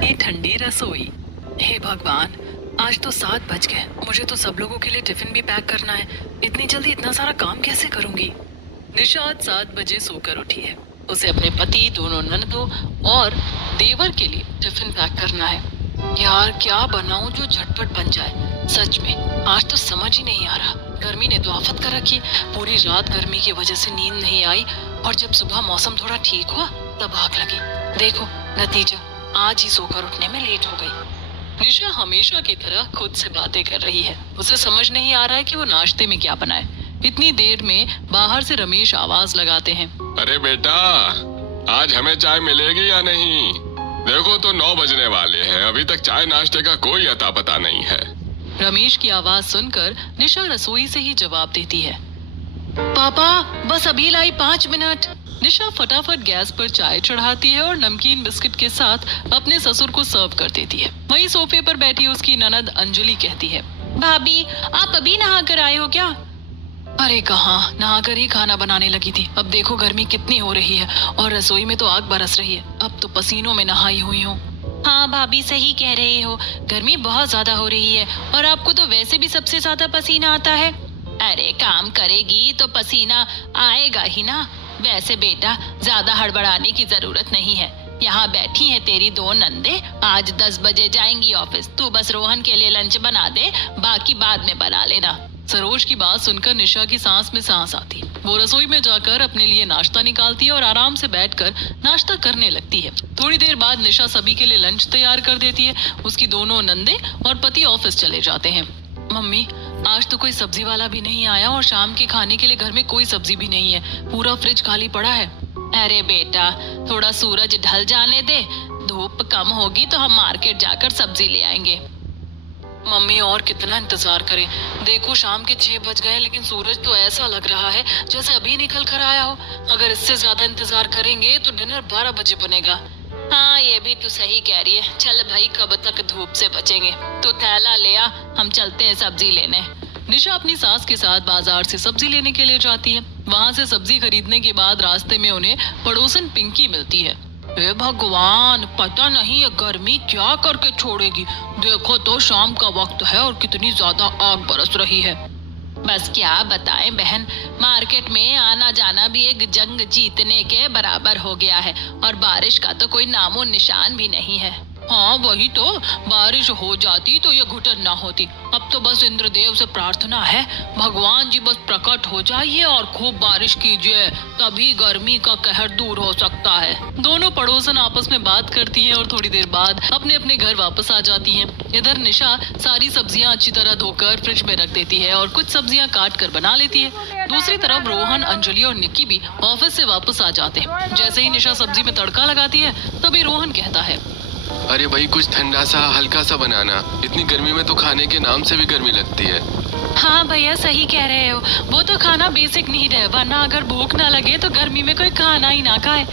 ये ठंडी रसोई। हे भगवान, आज तो 7 बज गए। मुझे तो सब लोगों के लिए टिफिन भी पैक करना है। इतनी जल्दी इतना सारा काम कैसे करूंगी? निशा आज 7 बजे सोकर उठी है। उसे अपने पति, दोनों ननदों और देवर के लिए टिफिन पैक करना है। यार क्या बनाऊं जो झटपट बन जाए। सच में आज तो समझ ही नहीं आ रहा। गर्मी ने तो आफत कर रखी। पूरी रात गर्मी की वजह से नींद नहीं आई और जब सुबह मौसम थोड़ा ठीक हुआ तब आग लगी। देखो नतीजा, आज ही सोकर उठने में लेट हो गई। निशा हमेशा की तरह खुद से बातें कर रही है। उसे समझ नहीं आ रहा है कि वो नाश्ते में क्या बनाए। इतनी देर में बाहर से रमेश आवाज लगाते हैं। अरे बेटा, आज हमें चाय मिलेगी या नहीं? देखो तो 9 बजने वाले हैं, अभी तक चाय नाश्ते का कोई अता पता नहीं है। रमेश की आवाज सुनकर निशा रसोई से ही जवाब देती है। पापा बस अभी लाई 5 मिनट। निशा फटाफट गैस पर चाय चढ़ाती है और नमकीन बिस्किट के साथ अपने ससुर को सर्व कर देती है। वहीं सोफे पर बैठी उसकी ननद अंजलि कहती है, भाभी आप अभी नहा कर आए हो क्या? अरे कहाँ, नहाकर ही खाना बनाने लगी थी। अब देखो गर्मी कितनी हो रही है और रसोई में तो आग बरस रही है। अब तो पसीनों में नहाई हुई हूँ। हाँ भाभी सही कह रहे हो, गर्मी बहुत ज्यादा हो रही है और आपको तो वैसे भी सबसे ज्यादा पसीना आता है। अरे काम करेगी तो पसीना आएगा ही ना। वैसे बेटा ज्यादा हड़बड़ाने की जरूरत नहीं है। यहाँ बैठी है तेरी 2 नंदे, आज 10 बजे जाएंगी ऑफिस। तू बस रोहन के लिए लंच बना दे, बाकी बाद में बना लेना। सरोज की बात सुनकर निशा की सांस में सांस आती। वो रसोई में जाकर अपने लिए नाश्ता निकालती है और आराम से बैठकर नाश्ता करने लगती है। थोड़ी देर बाद निशा सभी के लिए लंच तैयार कर देती है। उसकी दोनों नंदे और पति ऑफिस चले जाते हैं। मम्मी आज तो कोई सब्जी वाला भी नहीं आया और शाम के खाने के लिए घर में कोई सब्जी भी नहीं है। पूरा फ्रिज खाली पड़ा है। अरे बेटा थोड़ा सूरज ढल जाने दे, धूप कम होगी तो हम मार्केट जाकर सब्जी ले आएंगे। मम्मी और कितना इंतजार करें। देखो शाम के 6 बज गए लेकिन सूरज तो ऐसा लग रहा है जैसे अभी निकल कर आया हो। अगर इससे ज्यादा इंतजार करेंगे तो डिनर 12 बजे बनेगा। हाँ ये भी तू सही कह रही है। चल भाई कब तक धूप से बचेंगे। तो थैला ले आ, हम चलते हैं सब्जी लेने। निशा अपनी सास के साथ बाजार से सब्जी लेने के लिए जाती है। वहाँ से सब्जी खरीदने के बाद रास्ते में उन्हें पड़ोसन पिंकी मिलती है। हे भगवान, पता नहीं ये गर्मी क्या करके छोड़ेगी। देखो तो शाम का वक्त है और कितनी ज्यादा आग बरस रही है। बस क्या बताएं बहन, मार्केट में आना जाना भी एक जंग जीतने के बराबर हो गया है और बारिश का तो कोई नामो निशान भी नहीं है। हाँ वही तो, बारिश हो जाती तो ये घुटन ना होती। अब तो बस इंद्रदेव से प्रार्थना है, भगवान जी बस प्रकट हो जाइए और खूब बारिश कीजिए, तभी गर्मी का कहर दूर हो सकता है। दोनों पड़ोसन आपस में बात करती हैं और थोड़ी देर बाद अपने अपने घर वापस आ जाती हैं। इधर निशा सारी सब्जियां अच्छी तरह धोकर फ्रिज में रख देती है और कुछ सब्जियां काट कर बना लेती है। दूसरी तरफ रोहन, अंजलि और निक्की भी ऑफिस से वापस आ जाते हैं। जैसे ही निशा सब्जी में तड़का लगाती है तभी रोहन कहता है, अरे भाई कुछ ठंडा सा हल्का सा बनाना, इतनी गर्मी में तो खाने के नाम से भी गर्मी लगती है। हाँ भैया सही कह रहे हो, वो तो खाना बेसिक नीड है, वरना अगर भूख ना लगे तो गर्मी में कोई खाना ही ना खाए।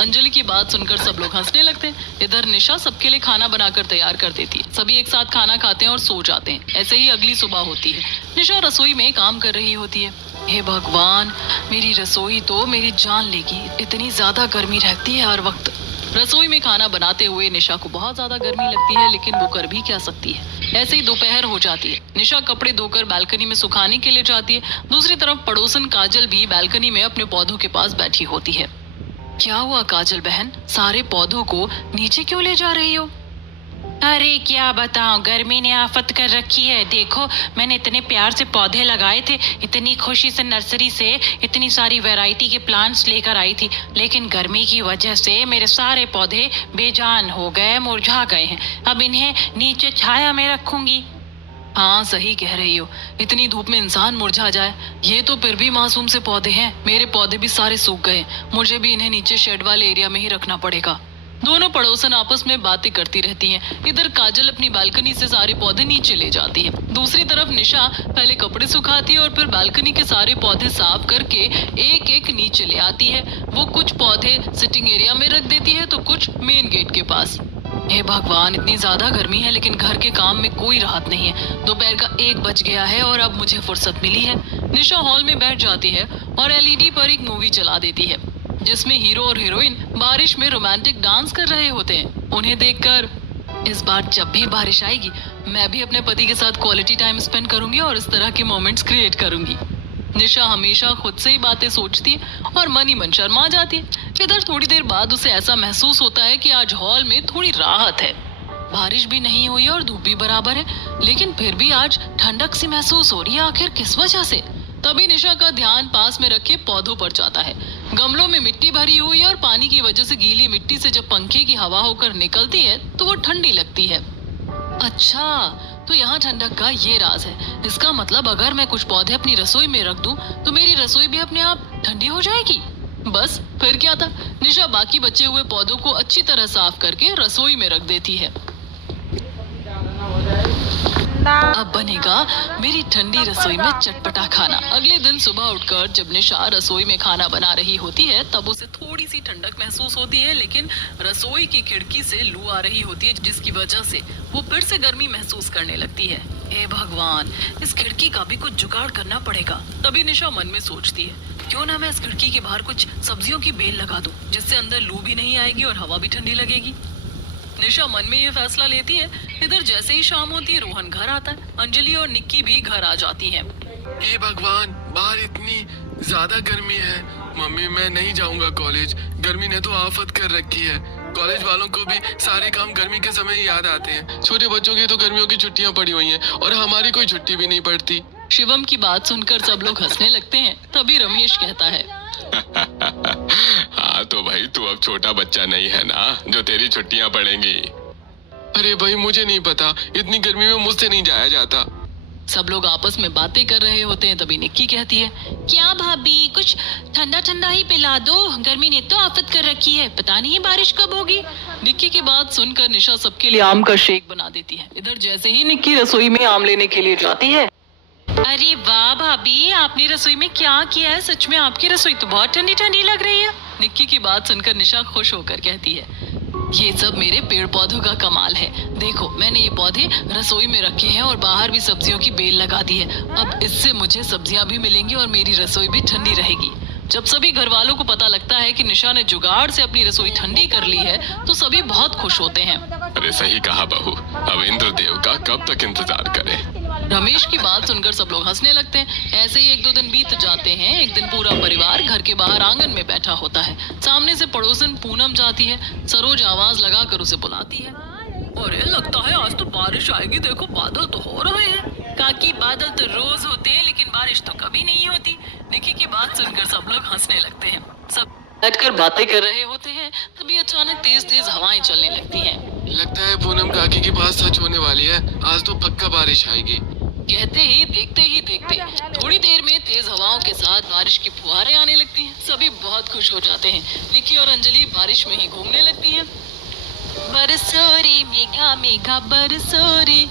अंजलि की बात सुनकर सब लोग हंसने लगते हैं। इधर निशा सबके लिए खाना बनाकर तैयार कर देती है। सभी एक साथ खाना खाते हैं और सो जाते हैं। ऐसे ही अगली सुबह होती है। निशा रसोई में काम कर रही होती है। हे भगवान, मेरी रसोई तो मेरी जान लेगी। इतनी ज्यादा गर्मी रहती है हर वक्त। रसोई में खाना बनाते हुए निशा को बहुत ज्यादा गर्मी लगती है, लेकिन वो कर भी क्या सकती है। ऐसे ही दोपहर हो जाती है। निशा कपड़े धोकर बालकनी में सुखाने के लिए जाती है। दूसरी तरफ पड़ोसन काजल भी बालकनी में अपने पौधों के पास बैठी होती है। क्या हुआ काजल बहन, सारे पौधों को नीचे क्यों ले जा रही हो? अरे क्या बताऊं, गर्मी ने आफत कर रखी है। देखो मैंने इतने प्यार से पौधे लगाए थे, इतनी खुशी से नर्सरी से इतनी सारी वैरायटी के प्लांट्स लेकर आई थी, लेकिन गर्मी की वजह से मेरे सारे पौधे बेजान हो गए, मुरझा गए हैं। अब इन्हें नीचे छाया में रखूंगी। हाँ सही कह रही हो, इतनी धूप में इंसान मुरझा जाए। ये तो फिर भी मासूम से पौधे हैं। मेरे पौधे भी सारे सूख गए। मुझे भी इन्हें नीचे शेड वाले एरिया में ही रखना पड़ेगा। दोनों पड़ोसन आपस में बातें करती रहती हैं। इधर काजल अपनी बालकनी से सारे पौधे नीचे ले जाती है। दूसरी तरफ निशा पहले कपड़े सुखाती है और फिर बालकनी के सारे पौधे साफ करके एक एक नीचे ले आती है। वो कुछ पौधे सिटिंग एरिया में रख देती है तो कुछ मेन गेट के पास। हे भगवान, इतनी ज्यादा गर्मी है लेकिन घर के काम में कोई राहत नहीं है। दोपहर का 1 बज गया है और अब मुझे फुर्सत मिली है। निशा हॉल में बैठ जाती है और एलईडी पर एक मूवी चला देती है। जिसमें हीरो और हीरोइन बारिश में रोमांटिक डांस कर रहे होते हैं। उन्हें देखकर इस बार जब भी बारिश आएगी मैं भी अपने पति के साथ क्वालिटी टाइम स्पेंड करूंगी और इस तरह के मोमेंट्स क्रिएट करूंगी। निशा हमेशा खुद से ही बातें सोचती है और मन ही मन शर्मा जाती है। इधर थोड़ी देर बाद उसे ऐसा महसूस होता है कि आज हॉल में थोड़ी राहत है। बारिश भी नहीं हुई और धूप भी बराबर है, लेकिन फिर भी आज ठंडक सी महसूस हो रही है। आखिर किस वजह से? तभी निशा का ध्यान पास में रखे पौधों पर जाता है। गमलों में मिट्टी भरी हुई है और पानी की वजह से गीली मिट्टी से जब पंखे की हवा होकर निकलती है तो वो ठंडी लगती है। अच्छा, तो यहाँ ठंडक का ये राज है। इसका मतलब अगर मैं कुछ पौधे अपनी रसोई में रख दूं तो मेरी रसोई भी अपने आप ठंडी हो जाएगी। बस फिर क्या था, निशा बाकी बचे हुए पौधों को अच्छी तरह साफ करके रसोई में रख देती है। अब बनेगा मेरी ठंडी रसोई में चटपटा खाना। अगले दिन सुबह उठकर जब निशा रसोई में खाना बना रही होती है तब उसे थोड़ी सी ठंडक महसूस होती है, लेकिन रसोई की खिड़की से लू आ रही होती है जिसकी वजह से वो फिर से गर्मी महसूस करने लगती है। हे भगवान, इस खिड़की का भी कुछ जुगाड़ करना पड़ेगा। तभी निशा मन में सोचती है, क्यों ना मैं इस खिड़की के बाहर कुछ सब्जियों की बेल लगा दूं, जिससे अंदर लू भी नहीं आएगी और हवा भी ठंडी लगेगी। निशा मन में ये फैसला लेती है। इधर जैसे ही शाम होती है रोहन घर आता है। अंजलि और निक्की भी घर आ जाती हैं। हे भगवान, बाहर इतनी ज्यादा गर्मी है। मम्मी, मैं नहीं जाऊंगा कॉलेज। गर्मी ने तो आफत कर रखी है। कॉलेज वालों को भी सारे काम गर्मी के समय ही याद आते हैं। छोटे बच्चों की तो गर्मियों की छुट्टियां पड़ी हुई हैं और हमारी कोई छुट्टी भी नहीं पड़ती। शिवम की बात सुनकर सब लोग हंसने लगते हैं। तभी रमेश कहता है, हाँ तो भाई तू अब छोटा बच्चा नहीं है ना जो तेरी छुट्टियां पड़ेंगी। अरे भाई, मुझे नहीं पता, इतनी गर्मी में मुझसे नहीं जाया जाता। सब लोग आपस में बातें कर रहे होते हैं। तभी निक्की कहती है, क्या भाभी, कुछ ठंडा ठंडा ही पिला दो, गर्मी ने तो आफत कर रखी है, पता नहीं बारिश कब होगी। निक्की की बात सुनकर निशा सबके लिए आम का शेक बना देती है। इधर जैसे ही निक्की रसोई में आम लेने के लिए जाती है, अरे वाह भाभी, आपने रसोई में क्या किया है? सच में आपकी रसोई तो बहुत ठंडी ठंडी लग रही है। निक्की की बात सुनकर निशा खुश होकर कहती है, ये सब मेरे पेड़ पौधों का कमाल है। देखो, मैंने ये पौधे रसोई में रखे हैं और बाहर भी सब्जियों की बेल लगा दी है। अब इससे मुझे सब्जियां भी मिलेंगी और मेरी रसोई भी ठंडी रहेगी। जब सभी घर वालों को पता लगता है कि निशा ने जुगाड़ से अपनी रसोई ठंडी कर ली है तो सभी बहुत खुश होते हैं। अरे सही कहा बहू, अब इंद्रदेव का कब तक इंतजार करें। रमेश की बात सुनकर सब लोग हंसने लगते हैं। ऐसे ही एक दो दिन बीत जाते हैं। एक दिन पूरा परिवार घर के बाहर आंगन में बैठा होता है। सामने से पड़ोसन पूनम जाती है। सरोज आवाज लगाकर उसे बुलाती है, अरे लगता है आज तो बारिश आएगी, देखो बादल तो हो रहे हैं। काकी, बादल तो रोज होते हैं लेकिन बारिश तो कभी नहीं होती। निक्की की बात सुनकर सब लोग हंसने लगते हैं। सब बैठकर बातें कर रहे होते हैं। तभी अचानक तेज तेज हवाएं चलने लगती हैं। लगता है पूनम काकी की बात सच होने वाली है। आज तो पक्का बारिश आएगी। कहते ही देखते थोड़ी देर में तेज हवाओं के साथ बारिश की फुहारें आने लगती हैं। सभी बहुत खुश हो जाते हैं। निक्की और अंजलि बारिश में ही घूमने लगती हैं। बरसो रे मेघा मेघा बरसो रे।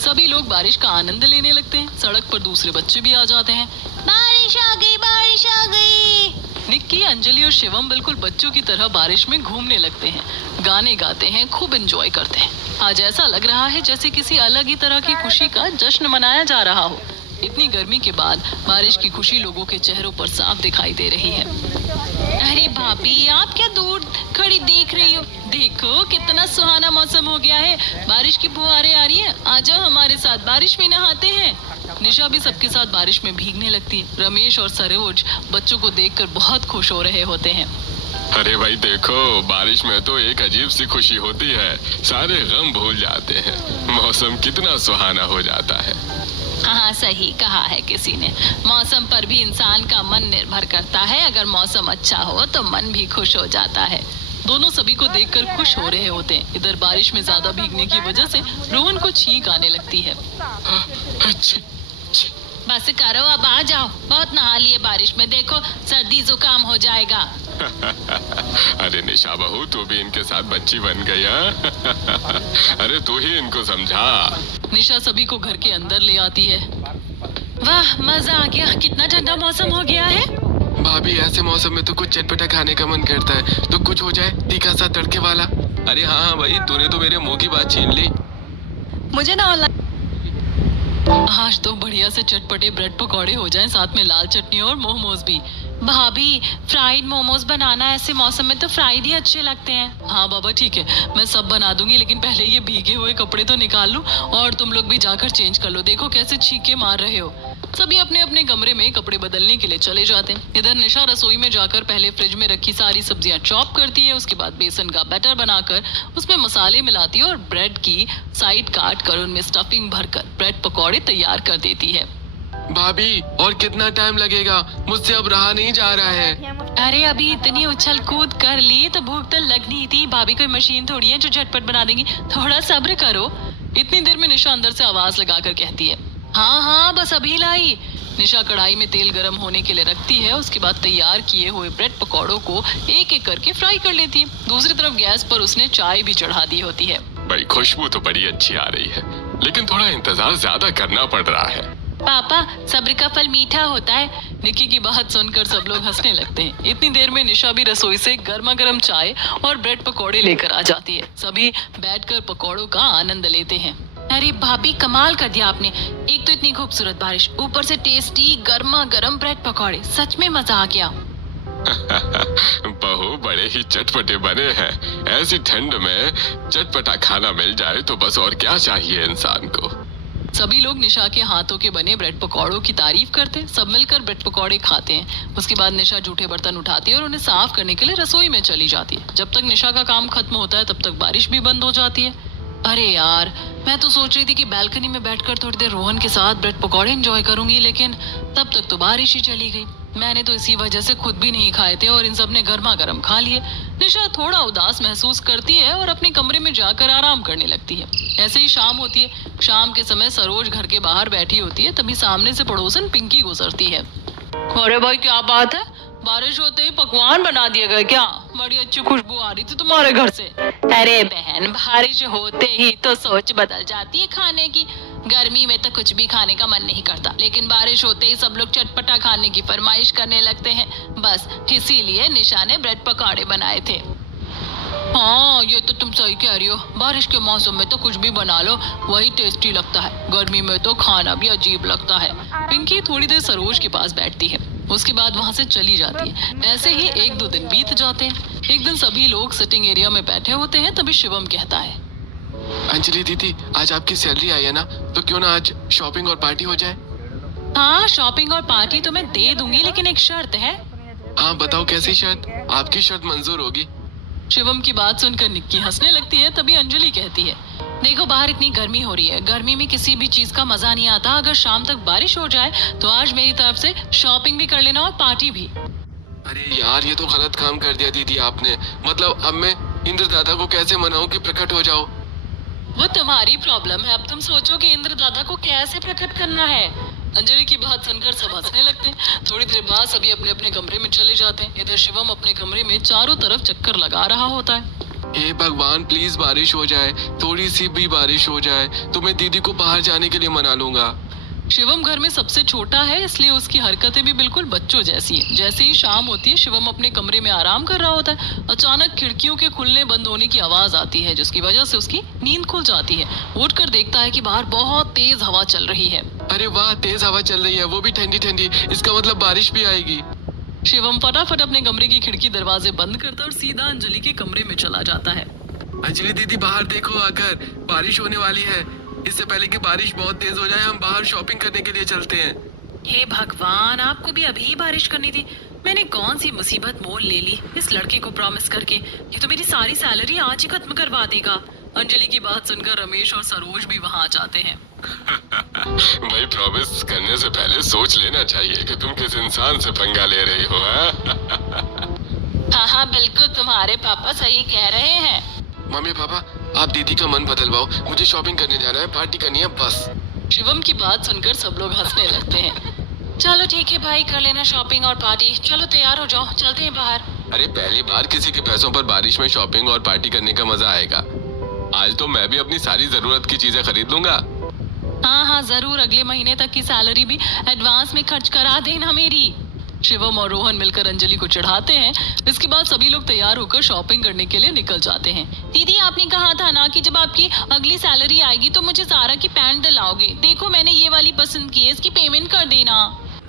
सभी लोग बारिश का आनंद लेने लगते हैं। सड़क पर दूसरे बच्चे भी आ जाते हैं। बारिश आ गई, बारिश आ गई। निक्की, अंजलि और शिवम बिल्कुल बच्चों की तरह बारिश में घूमने लगते हैं, गाने गाते हैं, खूब एंजॉय करते हैं। आज ऐसा लग रहा है जैसे किसी अलग ही तरह की खुशी का जश्न मनाया जा रहा हो। इतनी गर्मी के बाद बारिश की खुशी लोगों के चेहरों पर साफ दिखाई दे रही है। अरे भाभी, आप क्या दूर खड़ी देख रही हो? देखो कितना सुहाना मौसम हो गया है। बारिश की फुहारें आ रही है। आ जाओ हमारे साथ बारिश में नहाते हैं। निशा भी सबके साथ बारिश में भीगने लगती है। रमेश और सरोज बच्चों को देखकर बहुत खुश हो रहे होते हैं। अरे भाई देखो, बारिश में तो एक अजीब सी खुशी होती है, सारे गम भूल जाते हैं। मौसम कितना सुहाना हो जाता है। हाँ, सही कहा है किसी ने। मौसम पर भी इंसान का मन निर्भर करता है। अगर मौसम अच्छा हो तो मन भी खुश हो जाता है। दोनों सभी को देखकर खुश हो रहे होते हैं। इधर बारिश में ज्यादा भीगने की वजह से रोहन को छींक आने लगती है। बस करो, अब आ जाओ, बहुत नहा लिए बारिश में, देखो सर्दी जुकाम हो जाएगा। अरे निशा बहू, तू भी इनके साथ बच्ची बन गई है। अरे तू ही इनको समझा। निशा सभी को घर के अंदर ले आती है। वाह, मजा आ गया, कितना ठंडा मौसम हो गया है। भाभी, ऐसे मौसम में तो कुछ चटपटा खाने का मन करता है, तो कुछ हो जाए तीखा सा तड़के वाला। अरे हाँ भाई, तूने तो मेरे मुंह की बात छीन ली। मुझे ना आज तो बढ़िया से चटपटे ब्रेड पकौड़े हो जाएं, साथ में लाल चटनी और मोमोज भी। भाभी, फ्राइड मोमोज बनाना, ऐसे मौसम में तो फ्राइड ही अच्छे लगते हैं। हाँ बाबा ठीक है, मैं सब बना दूंगी, लेकिन पहले ये भीगे हुए कपड़े तो निकाल लूं और तुम लोग भी जाकर चेंज कर लो। देखो कैसे छींके मार रहे हो। सभी अपने अपने कमरे में कपड़े बदलने के लिए चले जाते हैं। इधर निशा रसोई में जाकर पहले फ्रिज में रखी सारी सब्जियां चॉप करती है, उसके बाद बेसन का बैटर बनाकर उसमें मसाले मिलाती है और ब्रेड की साइड काट कर उनमें स्टफिंग भरकर ब्रेड पकौड़े तैयार कर देती है। भाभी और कितना टाइम लगेगा? मुझसे अब रहा नहीं जा रहा है। अरे अभी इतनी उछल कूद कर ली तो भूख तो लगनी थी। भाभी कोई मशीन थोड़ी है जो झटपट बना देगी, थोड़ा सब्र करो। इतनी देर में निशा अंदर से आवाज लगाकर कहती है, हाँ हाँ बस अभी लाई। निशा कढ़ाई में तेल गरम होने के लिए रखती है, उसके बाद तैयार किए हुए ब्रेड पकौड़ों को एक एक करके फ्राई कर लेती है। दूसरी तरफ गैस पर उसने चाय भी चढ़ा दी होती है। भाई खुशबू तो बड़ी अच्छी आ रही है, लेकिन थोड़ा इंतजार ज्यादा करना पड़ रहा है। पापा, सब्र का फल मीठा होता है। निक्की की बात सुनकर सब लोग हंसने लगते हैं। इतनी देर में निशा भी रसोई से गर्मा गर्म चाय और ब्रेड पकौड़े लेकर आ जाती है। सभी बैठकर पकौड़ों का आनंद लेते हैं। अरे भाभी, कमाल कर दिया आपने। एक तो इतनी खूबसूरत बारिश, ऊपर से टेस्टी गर्मा गर्म ब्रेड पकौड़े, सच में मजा आ गया। बहू बड़े ही चटपटे बने हैं। ऐसी ठंड में चटपटा खाना मिल जाए तो बस और क्या चाहिए इंसान को। सभी लोग निशा के हाथों के बने ब्रेड पकौड़ों की तारीफ करते हैं। सब मिलकर ब्रेड पकौड़े खाते हैं। उसके बाद निशा जूठे बर्तन उठाती है और उन्हें साफ करने के लिए रसोई में चली जाती है। जब तक निशा का काम खत्म होता है तब तक बारिश भी बंद हो जाती है। अरे यार, मैं तो सोच रही थी कि बालकनी में बैठकर थोड़ी देर रोहन के साथ ब्रेड पकौड़े एंजॉय करूंगी, लेकिन तब तक तो बारिश ही चली गई। मैंने तो इसी वजह से खुद भी नहीं खाए थे और इन सब ने गर्मा गर्म खा लिए। निशा थोड़ा उदास महसूस करती है और अपने कमरे में जाकर आराम करने लगती है। ऐसे ही शाम होती है। शाम के समय सरोज घर के बाहर बैठी होती है, तभी सामने से पड़ोसन पिंकी गुजरती है। अरे भाई, क्या बात है? बारिश होते ही पकवान बना दिए गए क्या? बड़ी अच्छी खुशबू आ रही थी तुम्हारे घर से। अरे बहन, बारिश होते ही तो सोच बदल जाती है खाने की। गर्मी में तो कुछ भी खाने का मन नहीं करता, लेकिन बारिश होते ही सब लोग चटपटा खाने की फरमाइश करने लगते हैं। बस इसीलिए निशा ने ब्रेड पकौड़े बनाए थे। हाँ, ये तो तुम सही कह रही हो। बारिश के मौसम में तो कुछ भी बना लो, वही टेस्टी लगता है। गर्मी में तो खाना भी अजीब लगता है। पिंकी थोड़ी देर सरोज के पास बैठती है, उसके बाद वहाँ से चली जाती है। ऐसे ही 1-2 दिन बीत जाते हैं। एक दिन सभी लोग सिटिंग एरिया में बैठे होते हैं, तभी शिवम कहता है, अंजलि दीदी, आज आपकी सैलरी आई है ना, तो क्यों ना आज शॉपिंग और पार्टी हो जाए? हाँ, शॉपिंग और पार्टी तो मैं दे दूंगी, लेकिन एक शर्त है। हाँ बताओ, कैसी शर्त? आपकी शर्त मंजूर होगी। शिवम की बात सुनकर निक्की हंसने लगती है। तभी अंजलि कहती है, देखो बाहर इतनी गर्मी हो रही है, गर्मी में किसी भी चीज का मजा नहीं आता। अगर शाम तक बारिश हो जाए तो आज मेरी तरफ से शॉपिंग भी कर लेना और पार्टी भी। अरे यार, ये तो गलत काम कर दिया दीदी आपने। मतलब अब मैं इंद्र दादा को कैसे मनाऊं कि प्रकट हो जाओ? वो तुम्हारी प्रॉब्लम है। अब तुम सोचो कि इंद्र दादा को कैसे प्रकट करना है। अंजलि की बात सुनकर सब हंसने लगते हैं। थोड़ी देर बाद सभी अपने अपने कमरे में चले जाते हैं। इधर शिवम अपने कमरे में चारों तरफ चक्कर लगा रहा होता है। हे भगवान, प्लीज बारिश हो जाए, थोड़ी सी भी बारिश हो जाए तो मैं दीदी को बाहर जाने के लिए मना लूंगा। शिवम घर में सबसे छोटा है, इसलिए उसकी हरकतें भी बिल्कुल बच्चों जैसी हैं। जैसे ही शाम होती है, शिवम अपने कमरे में आराम कर रहा होता है। अचानक खिड़कियों के खुलने बंद होने की आवाज आती है, जिसकी वजह से उसकी नींद खुल जाती है। उठकर देखता है कि बाहर बहुत तेज हवा चल रही है। अरे वाह, तेज हवा चल रही है, वो भी ठंडी ठंडी। इसका मतलब बारिश भी आएगी। शिवम फटाफट अपने कमरे की खिड़की दरवाजे बंद करता है और सीधा अंजलि के कमरे में चला जाता है। अंजलि दीदी, बाहर देखो, आकर बारिश होने वाली है। इससे पहले कि बारिश बहुत तेज हो जाए, हम बाहर शॉपिंग करने के लिए चलते हैं। हे भगवान, आपको भी अभी बारिश करनी थी। मैंने कौन सी मुसीबत मोल ले ली इस लड़के को प्रॉमिस करके। ये तो मेरी सारी सैलरी आज ही खत्म करवा देगा। अंजलि की बात सुनकर रमेश और सरोज भी वहाँ आ जाते हैं। भाई, प्रॉमिस करने से पहले सोच लेना चाहिए कि तुम किस इंसान से पंगा ले रही हो। हाँ हाँ, बिल्कुल तुम्हारे पापा सही कह रहे हैं। मम्मी पापा, आप दीदी का मन बदलवाओ, मुझे शॉपिंग करने जाना है, पार्टी करनी है बस। शिवम की बात सुनकर सब लोग हंसने लगते हैं। चलो ठीक है भाई, कर लेना शॉपिंग और पार्टी। चलो तैयार हो जाओ, चलते हैं बाहर। अरे पहली बार किसी के पैसों पर बारिश में शॉपिंग और पार्टी करने का मजा आएगा। आज तो मैं भी अपनी सारी जरूरत की चीजें खरीद लूंगा। हाँ हाँ जरूर, अगले महीने तक की सैलरी भी एडवांस में खर्च करा देना मेरी। शिवम और रोहन मिलकर अंजलि को चढ़ाते हैं। इसके बाद सभी लोग तैयार होकर शॉपिंग करने के लिए निकल जाते हैं। दीदी, आपने कहा था ना कि जब आपकी अगली सैलरी आएगी तो मुझे सारा की पैंट दिलाओगे। देखो मैंने ये वाली पसंद की है, इसकी पेमेंट कर देना।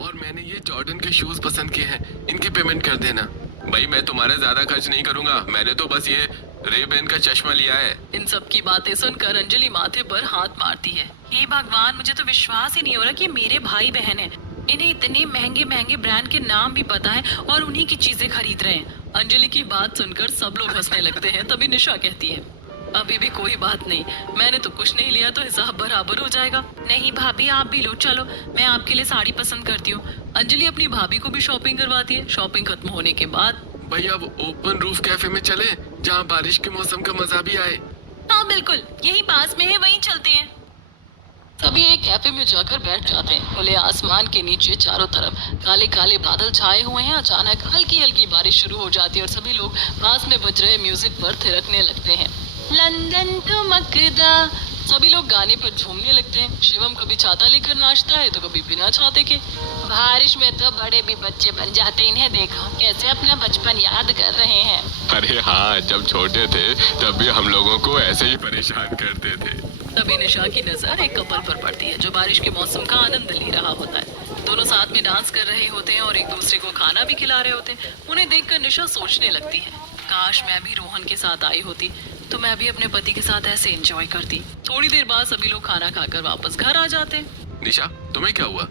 और मैंने ये जॉर्डन के शूज पसंद किए हैं, इनकी पेमेंट कर देना। भाई मैं तुम्हारा ज्यादा खर्च नहीं करूंगा, मैंने तो बस ये रे-बैन का चश्मा लिया है। इन सब की बातें सुनकर अंजलि माथे पर हाथ मारती है। हे भगवान, मुझे तो विश्वास ही नहीं हो रहा कि मेरे भाई बहन हैं। इन्हें इतने महंगे महंगे ब्रांड के नाम भी पता है और उन्हीं की चीजें खरीद रहे हैं। अंजलि की बात सुनकर सब लोग हंसने लगते हैं। तभी निशा कहती है, अभी भी कोई बात नहीं, मैंने तो कुछ नहीं लिया तो हिसाब बराबर हो जाएगा। नहीं भाभी, आप भी लो, चलो मैं आपके लिए साड़ी पसंद करती हूँ। अंजलि अपनी भाभी को भी शॉपिंग करवाती है। शॉपिंग खत्म होने के बाद भाई अब ओपन रूफ कैफे में चले, जहाँ बारिश के मौसम का मजा भी आए। हाँ बिल्कुल, यही पास में है, वहीं चलते हैं। सभी एक कैफे में जाकर बैठ जाते हैं। खुले आसमान के नीचे चारों तरफ काले काले बादल छाए हुए हैं। अचानक हल्की हल्की बारिश शुरू हो जाती है और सभी लोग पास में बज रहे म्यूजिक पर थिरकने लगते हैं। लंदन ठुमकदा, सभी लोग गाने पर झूमने लगते हैं। शिवम कभी छाता लेकर नाचता है तो कभी बिना छाते के। बारिश में तो बड़े भी बच्चे बन जाते, इन्हें देखो कैसे अपना बचपन याद कर रहे हैं। अरे हाँ, जब छोटे थे तब भी हम लोगों को ऐसे ही परेशान करते थे। तभी निशा की नजर एक कपल पर पड़ती है जो बारिश के मौसम का आनंद ले रहा होता है। दोनों साथ में डांस कर रहे होते हैं और एक दूसरे को खाना भी खिला रहे होते हैं। उन्हें देखकर निशा सोचने लगती है, काश मैं भी रोहन के साथ आई होती तो मैं भी अपने पति के साथ ऐसे एंजॉय करती। थोड़ी देर बाद सभी लोग खाना खाकर वापस घर आ जाते हैं। निशा, तुम्हें क्या हुआ?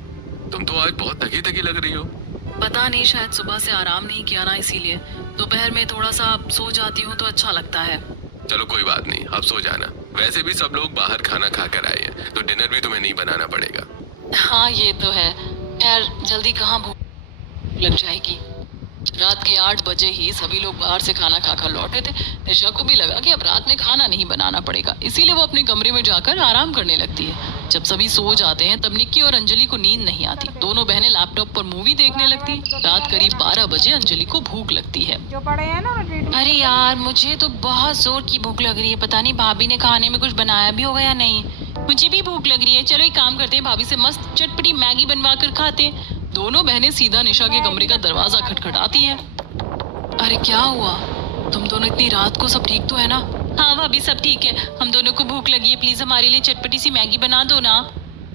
तुम तो आज बहुत थकी थकी लग रही हो। पता नहीं, शायद सुबह से आराम नहीं किया ना, इसीलिए दोपहर में थोड़ा सा सो जाती हूँ तो अच्छा लगता है। चलो कोई बात नहीं, अब सो जाना। वैसे भी सब लोग बाहर खाना खा कर आए हैं तो डिनर भी तुम्हें नहीं बनाना पड़ेगा। हाँ ये तो है, खैर जल्दी कहाँ भूख लग जाएगी। रात के 8 बजे ही सभी लोग बाहर से खाना खाकर लौटे थे। निशा को भी लगा कि अब रात में खाना नहीं बनाना पड़ेगा, इसीलिए वो अपने कमरे में जाकर आराम करने लगती है। जब सभी सो जाते हैं तब निक्की और अंजलि को नींद नहीं आती। दोनों बहनें लैपटॉप पर मूवी देखने लगती। रात करीब 12 बजे अंजलि को भूख लगती है। जो पड़े हैं ना, अरे यार, मुझे तो बहुत जोर की भूख लग रही है। पता नहीं भाभी ने खाने में कुछ बनाया भी होगा या नहीं। मुझे भी भूख लग रही है। चलो एक काम करते हैं, भाभी से मस्त चटपटी मैगी बनवा कर खाते हैं। दोनों बहनें सीधा निशा के कमरे का दरवाजा खटखटाती हैं। अरे क्या हुआ? तुम दोनों इतनी रात को, सब ठीक तो है ना? हाँ भाभी, सब ठीक है। हम दोनों को भूख लगी है, प्लीज हमारे लिए चटपटी सी मैगी बना दो ना।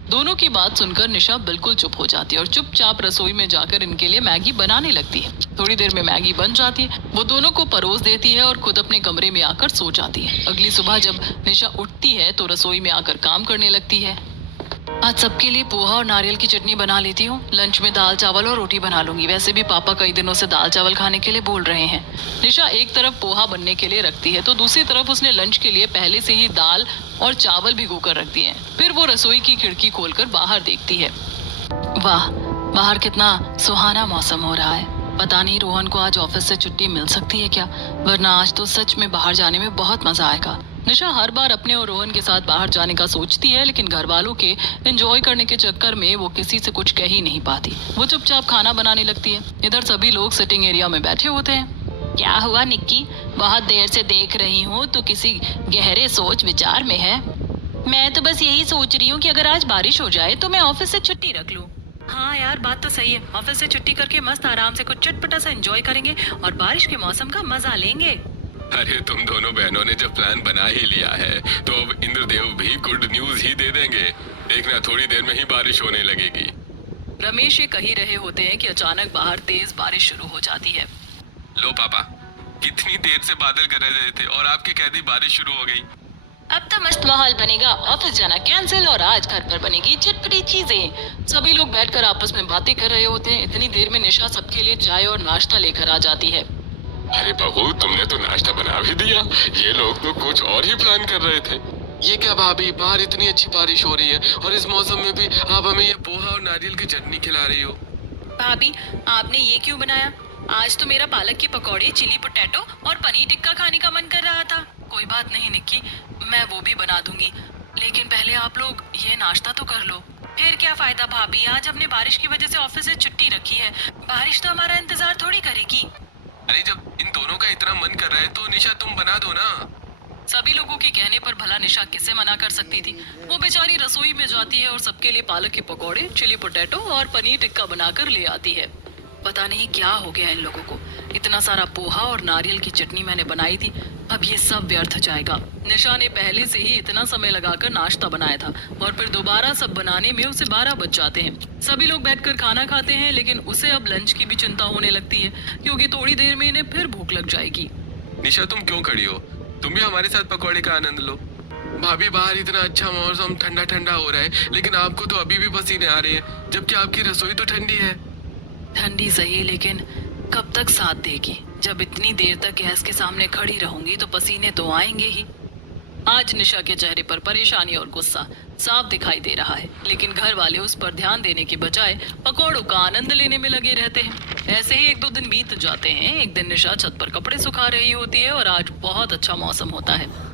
दोनों की बात सुनकर निशा बिल्कुल चुप हो जाती है और चुपचाप रसोई में जाकर इनके लिए मैगी बनाने लगती है। थोड़ी देर में मैगी बन जाती है। वो दोनों को परोस देती है और खुद अपने कमरे में आकर सो जाती है। अगली सुबह जब निशा उठती है तो रसोई में आकर काम करने लगती है। आज सबके लिए पोहा और नारियल की चटनी बना लेती हूँ। लंच में दाल चावल और रोटी बना लूंगी। वैसे भी पापा कई दिनों से दाल चावल खाने के लिए बोल रहे हैं। निशा एक तरफ पोहा बनने के लिए रखती है तो दूसरी तरफ उसने लंच के लिए पहले से ही दाल और चावल भिगो कर रख दिए हैं। फिर वो रसोई की खिड़की खोलकर बाहर देखती है। वाह, बाहर कितना सुहाना मौसम हो रहा है। पता नहीं रोहन को आज ऑफिस से छुट्टी मिल सकती है क्या, वरना आज तो सच में बाहर जाने में बहुत मजा आएगा। निशा हर बार अपने और रोहन के साथ बाहर जाने का सोचती है, लेकिन घर वालों के एंजॉय करने के चक्कर में वो किसी से कुछ कह ही नहीं पाती। वो चुपचाप खाना बनाने लगती है। इधर सभी लोग सिटिंग एरिया में बैठे होते हैं। क्या हुआ निक्की, बहुत देर से देख रही हूँ तो किसी गहरे सोच विचार में है। मैं तो बस यही सोच रही हूँ कि अगर आज बारिश हो जाए तो मैं ऑफिस से छुट्टी रख लूँ। हाँ यार, बात तो सही है। ऑफिस से छुट्टी करके मस्त आराम से कुछ चटपटा सा एंजॉय करेंगे और बारिश के मौसम का मजा लेंगे। अरे तुम दोनों बहनों ने जब प्लान बना ही लिया है तो अब इंद्रदेव भी गुड न्यूज ही दे देंगे। देखना, थोड़ी देर में ही बारिश होने लगेगी। रमेश ये कह रहे होते हैं कि अचानक बाहर तेज बारिश शुरू हो जाती है। लो पापा, कितनी देर से बादल गरज रहे थे और आपके कहते ही बारिश शुरू हो गई। अब तो मस्त माहौल बनेगा। ऑफिस जाना कैंसिल और आज घर पर बनेगी चटपटी चीजें। सभी लोग बैठकर आपस में बातें कर रहे होते हैं। इतनी देर में निशा सबके लिए चाय और नाश्ता लेकर आ जाती है। अरे बहू, तुमने तो नाश्ता बना भी दिया। ये लोग तो कुछ और ही प्लान कर रहे थे। ये क्या भाभी, बाहर इतनी अच्छी बारिश हो रही है और इस मौसम में भी आप हमें ये पोहा और नारियल की चटनी खिला रही हो। भाभी, आपने ये क्यों बनाया? आज तो मेरा पालक की पकौड़े, चिली पोटैटो और पनीर टिक्का खाने का मन कर रहा था। कोई बात नहीं निक्की, मैं वो भी बना दूंगी, लेकिन पहले आप लोग ये नाश्ता तो कर लो। फिर क्या फायदा भाभी, आज हमने बारिश की वजह से ऑफिस से छुट्टी रखी है। बारिश तो हमारा इंतजार थोड़ी करेगी। अरे जब इन दोनों का इतना मन कर रहा है तो निशा तुम बना दो ना। सभी लोगों के कहने पर भला निशा किसे मना कर सकती थी। वो बेचारी रसोई में जाती है और सबके लिए पालक के पकौड़े, चिली पोटैटो और पनीर टिक्का बनाकर ले आती है। पता नहीं क्या हो गया इन लोगों को, इतना सारा पोहा और नारियल की चटनी मैंने बनाई थी, अब ये सब व्यर्थ जाएगा। निशा ने पहले से ही इतना समय लगाकर नाश्ता बनाया था और फिर दोबारा सब बनाने में उसे 12 बज जाते हैं। सभी लोग बैठकर खाना खाते हैं, लेकिन उसे अब लंच की भी चिंता होने लगती है क्योंकि थोड़ी देर में इन्हें फिर भूख लग जाएगी। निशा तुम क्यों खड़ी हो? तुम भी हमारे साथ पकौड़े का आनंद लो। भाभी बाहर इतना अच्छा मौसम ठंडा ठंडा हो रहा है, लेकिन आपको तो अभी भी पसीने आ रहे हैं, जबकि आपकी रसोई तो ठंडी है। ठंडी सही, लेकिन कब तक साथ देगी? जब इतनी देर तक गैस के सामने खड़ी रहूंगी तो पसीने तो आएंगे ही। आज निशा के चेहरे पर परेशानी और गुस्सा साफ दिखाई दे रहा है, लेकिन घर वाले उस पर ध्यान देने के बजाय पकौड़ों का आनंद लेने में लगे रहते हैं। ऐसे ही 1-2 दिन बीत जाते हैं। एक दिन निशा छत पर कपड़े सुखा रही होती है और आज बहुत अच्छा मौसम होता है।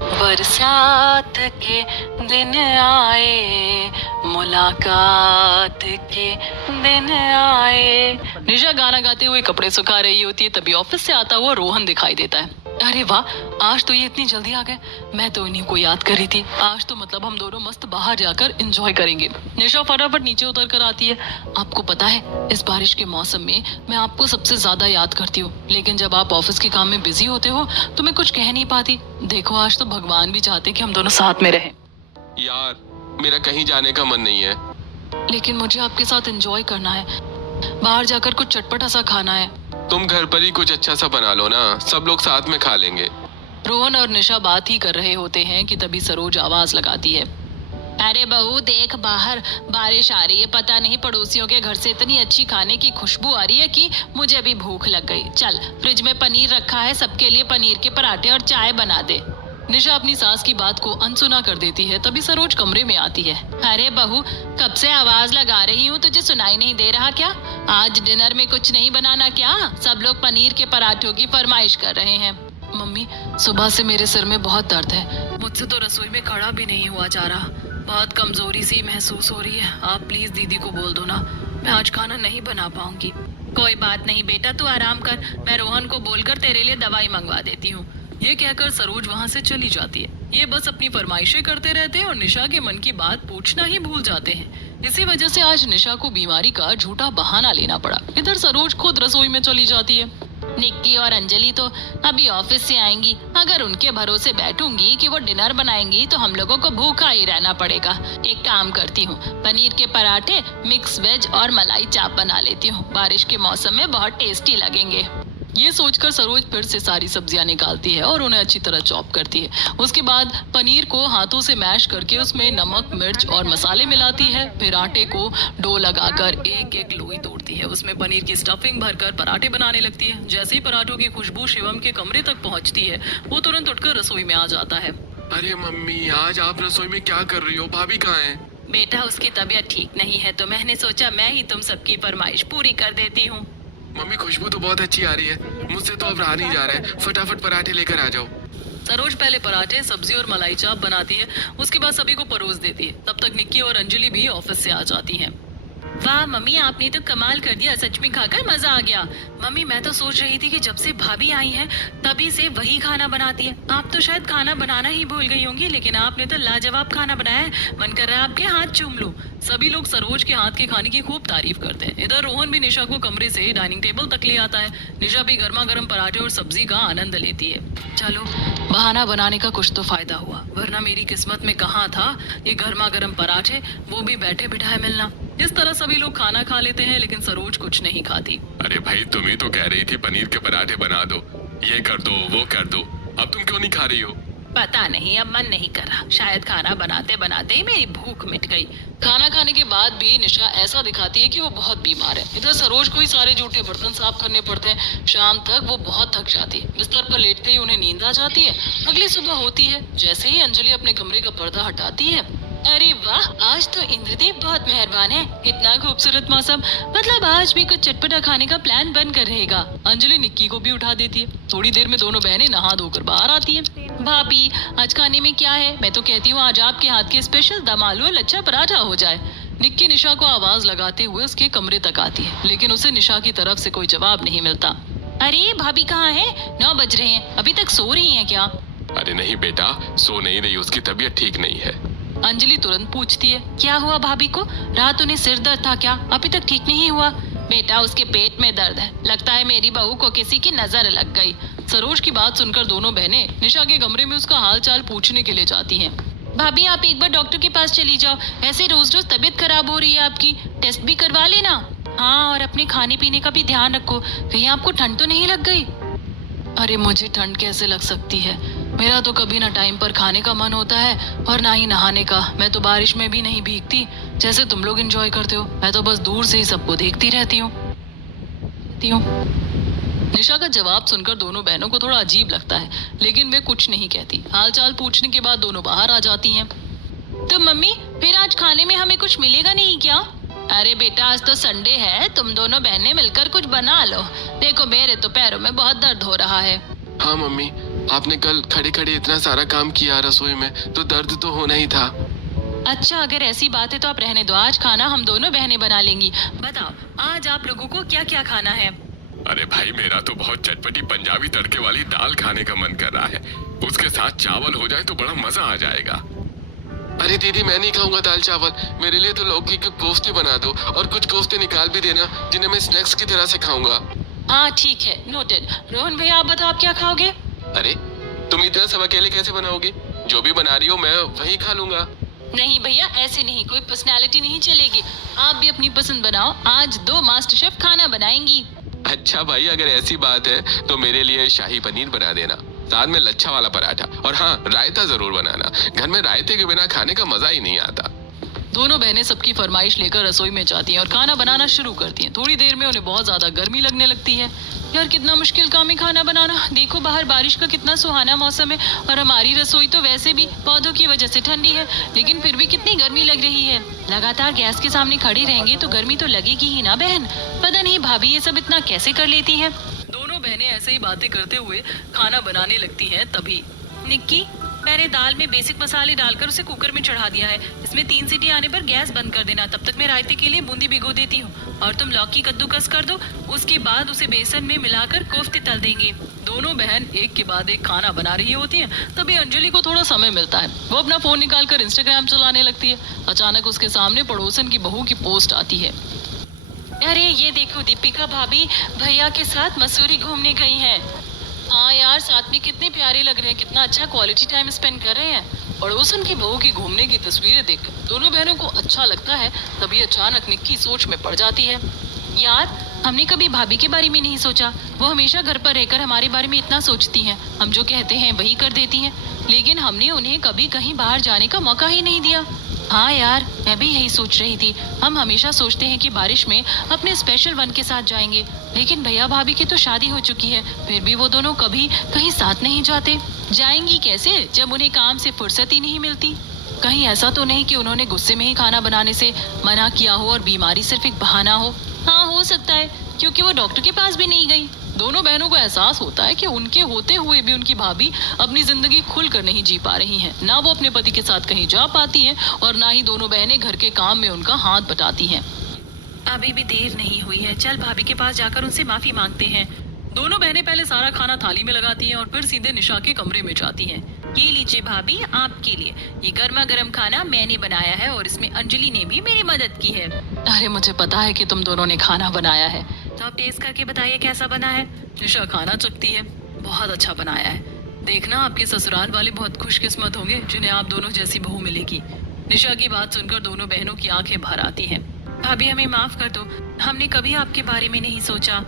बरसात के दिन आए, मुलाकात के दिन आए। निशा गाना गाते हुए कपड़े सुखा रही होती है, तभी ऑफिस से आता हुआ रोहन दिखाई देता है। अरे वाह, आज तो ये इतनी जल्दी आ गए। मैं तो इन्हीं को याद कर रही थी। आज तो मतलब हम दोनों मस्त बाहर जाकर एंजॉय करेंगे। निशा फटाफट नीचे उतर कर आती है। आपको पता है, इस बारिश के मौसम में मैं आपको सबसे ज्यादा याद करती हूँ, लेकिन जब आप ऑफिस के काम में बिजी होते हो तो मैं कुछ कह नहीं पाती। देखो, आज तो भगवान भी चाहते कि हम दोनों साथ में रहें। यार, मेरा कहीं जाने का मन नहीं है। लेकिन मुझे आपके साथ एंजॉय करना है। बाहर जाकर कुछ चटपटा सा खाना है। तुम घर पर ही कुछ अच्छा सा बना लो ना, सब लोग साथ में खा लेंगे। रोहन और निशा बात ही कर रहे होते हैं कि तभी सरोज आवाज लगाती है। अरे बहू देख, बाहर बारिश आ रही है। पता नहीं पड़ोसियों के घर से इतनी अच्छी खाने की खुशबू आ रही है कि मुझे भी भूख लग गई। चल, फ्रिज में पनीर रखा है, सबके लिए पनीर के पराठे और चाय बना दे। निशा अपनी सास की बात को अनसुना कर देती है। तभी सरोज कमरे में आती है। अरे बहू, कब से आवाज लगा रही हूँ, तुझे सुनाई नहीं दे रहा क्या? आज डिनर में कुछ नहीं बनाना क्या? सब लोग पनीर के पराठों की फरमाइश कर रहे हैं। मम्मी, सुबह से मेरे सिर में बहुत दर्द है। मुझसे तो रसोई में खड़ा भी नहीं हुआ जा रहा। बहुत कमजोरी सी महसूस हो रही है। आप प्लीज दीदी को बोल दो ना, मैं आज खाना नहीं बना पाऊंगी। कोई बात नहीं बेटा, तू आराम कर। मैं रोहन को बोलकर तेरे लिए दवाई मंगवा देती हूँ। ये कहकर सरोज वहाँ से चली जाती है। ये बस अपनी फरमाइशें करते रहते हैं और निशा के मन की बात पूछना ही भूल जाते हैं। इसी वजह से आज निशा को बीमारी का झूठा बहाना लेना पड़ा। इधर सरोज खुद रसोई में चली जाती है। निक्की और अंजलि तो अभी ऑफिस से आएंगी। अगर उनके भरोसे बैठूंगी कि वो डिनर बनाएंगी तो हम लोगों को भूखा ही रहना पड़ेगा। एक काम करती हूँ, पनीर के पराठे, मिक्स वेज और मलाई चाप बना लेती हूँ। बारिश के मौसम में बहुत टेस्टी लगेंगे। ये सोचकर सरोज फिर से सारी सब्जियां निकालती है और उन्हें अच्छी तरह चॉप करती है। उसके बाद पनीर को हाथों से मैश करके उसमें नमक, मिर्च और मसाले मिलाती है। फिर आटे को डो लगाकर एक एक लोई तोड़ती है। उसमें पनीर की स्टफिंग भरकर पराठे बनाने लगती है। जैसे ही पराठों की खुशबू शिवम के कमरे तक पहुंचती है, वो तुरंत उठकर रसोई में आ जाता है। अरे मम्मी, आज आप रसोई में क्या कर रही हो? भाभी कहाँ है? बेटा, उसकी तबीयत ठीक नहीं है तो मैंने सोचा मैं ही तुम सबकी फरमाइश पूरी कर देती हूँ। मम्मी, खुशबू तो बहुत अच्छी आ रही है, मुझसे तो अब रहा नहीं जा रहा है। फटाफट पराठे लेकर आ जाओ। सरोज पहले पराठे, सब्जी और मलाई चाप बनाती है। उसके बाद सभी को परोस देती है। तब तक निक्की और अंजलि भी ऑफिस से आ जाती हैं। वाह मम्मी, आपने तो कमाल कर दिया। सच में खाकर मजा आ गया। मम्मी, मैं तो सोच रही थी कि जब से भाभी आई हैं तभी से वही खाना बनाती है। आप तो शायद खाना बनाना ही भूल गई होंगी, लेकिन आपने तो लाजवाब खाना बनाया है। मन कर रहा है आपके हाथ चूम लूं। सभी लोग सरोज के हाथ के खाने की खूब तारीफ करते हैं। इधर रोहन भी निशा को कमरे से डाइनिंग टेबल तक ले आता है। निशा भी गर्मा गर्म पराठे और सब्जी का आनंद लेती है। चलो, बहाना बनाने का कुछ तो फायदा हुआ, वरना मेरी किस्मत में कहाँ था ये गर्मा गर्म पराठे, वो भी बैठे बिठाए मिलना। इस तरह सभी लोग खाना खा लेते हैं, लेकिन सरोज कुछ नहीं खाती। अरे भाई, तुम ही तो कह रही थी पनीर के पराठे बना दो, ये कर दो, वो कर दो। अब तुम क्यों नहीं खा रही हो? पता नहीं, अब मन नहीं कर रहा। शायद खाना बनाते बनाते ही मेरी भूख मिट गई। खाना खाने के बाद भी निशा ऐसा दिखाती है कि वो बहुत बीमार है। इधर सरोज को ही सारे जूठे बर्तन साफ करने पड़ते हैं। शाम तक वो बहुत थक जाती है। बिस्तर पर लेटते ही उन्हें नींद आ जाती है। अगली सुबह होती है। जैसे ही अंजलि अपने कमरे का पर्दा हटाती है, अरे वाह, आज तो इंद्रदेव बहुत मेहरबान है। इतना खूबसूरत मौसम, मतलब आज भी कुछ चटपटा खाने का प्लान बन कर रहेगा। अंजलि निक्की को भी उठा देती है। थोड़ी देर में दोनों बहनें नहा धोकर बाहर आती हैं। भाभी, आज खाने में क्या है? मैं तो कहती हूँ आज आपके हाथ के स्पेशल दम आलू और लच्छा पराठा हो जाए। निक्की निशा को आवाज लगाते हुए उसके कमरे तक आती है, लेकिन उसे निशा की तरफ से कोई जवाब नहीं मिलता। अरे भाभी कहाँ है? 9 बज रहे हैं, अभी तक सो रही हैं क्या? अरे नहीं बेटा, सो नहीं रही, उसकी तबीयत ठीक नहीं है। अंजलि तुरंत पूछती है। क्या हुआ भाभी को? रात उन्हें सिर दर्द था क्या? अभी तक ठीक नहीं हुआ? बेटा उसके पेट में दर्द है, लगता है मेरी बहू को किसी की नजर लग गई। सरोज की बात सुनकर दोनों बहनें निशा के कमरे में उसका हाल चाल पूछने के लिए जाती हैं। भाभी आप एक बार डॉक्टर के पास चली जाओ, ऐसे रोज रोज तबीयत खराब हो रही है आपकी, टेस्ट भी करवा लेना। हाँ, और अपने खाने पीने का भी ध्यान रखो, कहीं आपको ठंड तो नहीं लग गई। अरे मुझे ठंड कैसे लग सकती है, मेरा तो कभी ना टाइम पर खाने का मन होता है और ना ही नहाने का। मैं तो बारिश में भी नहीं भीगती जैसे तुम लोग एंजॉय करते हो, मैं तो बस दूर से ही सबको देखती रहती हूँ। निशा का जवाब सुनकर दोनों बहनों को थोड़ा अजीब लगता है, लेकिन वे कुछ नहीं कहती। हालचाल पूछने के बाद दोनों बाहर आ जाती हैं। तो मम्मी फिर आज खाने में हमें कुछ मिलेगा नहीं क्या? अरे बेटा आज तो संडे है, तुम दोनों बहनें मिलकर कुछ बना लो। देखो मेरे तो पैरों में बहुत दर्द हो रहा है। हाँ मम्मी, आपने कल खड़े खड़े इतना सारा काम किया रसोई में, तो दर्द तो होना ही था। अच्छा अगर ऐसी बात है तो आप रहने दो, आज खाना हम दोनों बहनें बना लेंगी। बताओ आज आप लोगों को क्या क्या खाना है? अरे भाई मेरा तो बहुत चटपटी पंजाबी तड़के वाली दाल खाने का मन कर रहा है, उसके साथ चावल हो जाए तो बड़ा मजा आ जाएगा। अरे दीदी मैं नहीं खाऊंगा दाल चावल, मेरे लिए तो लौकी के कोफ्ते बना दो और कुछ कोफ्ते निकाल भी देना जिन्हें मैं स्नैक्स की तरह से खाऊंगा। हाँ ठीक है, नोटेड। रोहन भैया आप बताओ आप क्या खाओगे? अरे तुम इतना सब अकेले कैसे बनाओगे? जो भी बना रही हो मैं वही खा लूंगा। नहीं भैया ऐसे नहीं, कोई पर्सनालिटी नहीं चलेगी, आप भी अपनी पसंद बनाओ। आज 2 मास्टर शेफ खाना बनाएंगी। अच्छा भाई अगर ऐसी बात है तो मेरे लिए शाही पनीर बना देना, साथ में लच्छा वाला पराठा, और हाँ रायता जरूर बनाना, घर में रायते के बिना खाने का मजा ही नहीं आता। दोनों बहनें सबकी फरमाइश लेकर रसोई में जाती हैं और खाना बनाना शुरू करती हैं। थोड़ी देर में उन्हें बहुत ज्यादा गर्मी लगने लगती है। यार कितना मुश्किल काम है खाना बनाना, देखो बाहर बारिश का कितना सुहाना मौसम है और हमारी रसोई तो वैसे भी पौधों की वजह से ठंडी है, लेकिन फिर भी कितनी गर्मी लग रही है। लगातार गैस के सामने खड़ी रहेंगे तो गर्मी तो लगेगी ही ना बहन। पता नहीं भाभी ये सब इतना कैसे कर लेती है। दोनों बहनें ऐसे ही बातें करते हुए खाना बनाने लगती हैं। तभी निक्की मैंने दाल में बेसिक मसाले डालकर उसे कुकर में चढ़ा दिया है, इसमें 3 सीटी आने पर गैस बंद कर देना। तब तक मैं रायते के लिए बूंदी भिगो देती हूँ और तुम लौकी कद्दूकस कर दो, उसके बाद उसे बेसन में मिलाकर कोफ्ते तल देंगे। दोनों बहन एक के बाद एक खाना बना रही होती हैं। तभी अंजलि को थोड़ा समय मिलता है, वो अपना फोन निकालकर इंस्टाग्राम चलाने लगती है। अचानक उसके सामने पड़ोसन की बहू की पोस्ट आती है। अरे ये देखो दीपिका भाभी भैया के साथ मसूरी घूमने गई हैं। हाँ यार साथ में कितने प्यारे लग रहे हैं, कितना अच्छा क्वालिटी टाइम स्पेंड कर रहे हैं। पड़ोसन की बहू की घूमने की तस्वीरें देखकर दोनों बहनों को अच्छा लगता है। तभी अचानक निक्की सोच में पड़ जाती है। यार हमने कभी भाभी के बारे में नहीं सोचा, वो हमेशा घर पर रहकर हमारे बारे में इतना सोचती हैं, हम जो कहते हैं वही कर देती हैं, लेकिन हमने उन्हें कभी कहीं बाहर जाने का मौका ही नहीं दिया। हाँ यार मैं भी यही सोच रही थी, हम हमेशा सोचते हैं कि बारिश में अपने स्पेशल वन के साथ जाएंगे, लेकिन भैया भाभी की तो शादी हो चुकी है, फिर भी वो दोनों कभी कहीं साथ नहीं जाते। जाएंगी कैसे जब उन्हें काम से फुर्सत ही नहीं मिलती। कहीं ऐसा तो नहीं कि उन्होंने गुस्से में ही खाना बनाने से मना किया हो और बीमारी सिर्फ एक बहाना हो। हाँ हो सकता है, क्योंकि वो डॉक्टर के पास भी नहीं गई। दोनों बहनों को एहसास होता है कि उनके होते हुए भी उनकी भाभी अपनी जिंदगी खुलकर नहीं जी पा रही हैं। ना वो अपने पति के साथ कहीं जा पाती हैं और ना ही दोनों बहनें घर के काम में उनका हाथ बटाती हैं। अभी भी देर नहीं हुई है, चल भाभी के पास जाकर उनसे माफी मांगते हैं। दोनों बहनें पहले सारा खाना थाली में लगाती हैं और फिर सीधे निशा के कमरे में जाती हैं। ये लीजिए भाभी आपके लिए, ये गर्मा गर्म खाना मैंने बनाया है और इसमें अंजलि ने भी मेरी मदद की है। अरे मुझे पता है कि तुम दोनों ने खाना बनाया है। तो आप टेस्ट करके बताइए कैसा बना है। निशा खाना चखती है। बहुत अच्छा बनाया है, देखना आपके ससुराल वाले बहुत खुशकिस्मत होंगे जिन्हें आप दोनों जैसी बहू मिलेगी। निशा की बात सुनकर दोनों बहनों की आंखें भर आती हैं। भाभी हमें माफ कर दो, हमने कभी आपके बारे में नहीं सोचा।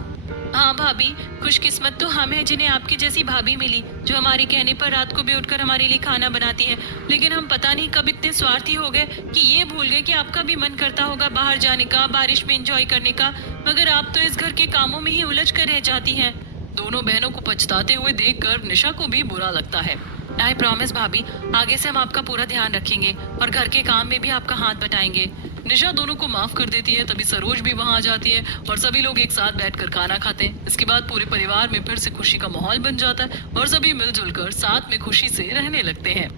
हाँ भाभी खुशकिस्मत तो हम हैं जिन्हें आपकी जैसी भाभी मिली, जो हमारे कहने पर रात को भी उठकर हमारे लिए खाना बनाती है। लेकिन हम पता नहीं कब इतने स्वार्थी हो गए कि ये भूल गए कि आपका भी मन करता होगा बाहर जाने का, बारिश में एंजॉय करने का, मगर आप तो इस घर के कामों में ही उलझ कर रह जाती हैं। दोनों बहनों को पछताते हुए देखकर निशा को भी बुरा लगता है। आई प्रॉमिस भाभी, आगे से हम आपका पूरा ध्यान रखेंगे और घर के काम में भी आपका हाथ बटाएंगे। निशा दोनों को माफ कर देती है। तभी सरोज भी वहां आ जाती है और सभी लोग एक साथ बैठकर खाना खाते हैं। इसके बाद पूरे परिवार में फिर से खुशी का माहौल बन जाता है और सभी मिलजुल कर साथ में खुशी से रहने लगते हैं।